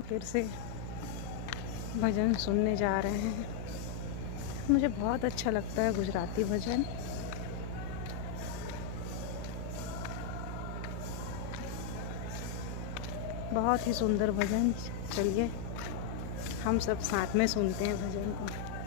फिर से भजन सुनने जा रहे हैं। मुझे बहुत अच्छा लगता है गुजराती भजन। बहुत ही सुंदर भजन। चलिए हम सब साथ में सुनते हैं भजन को।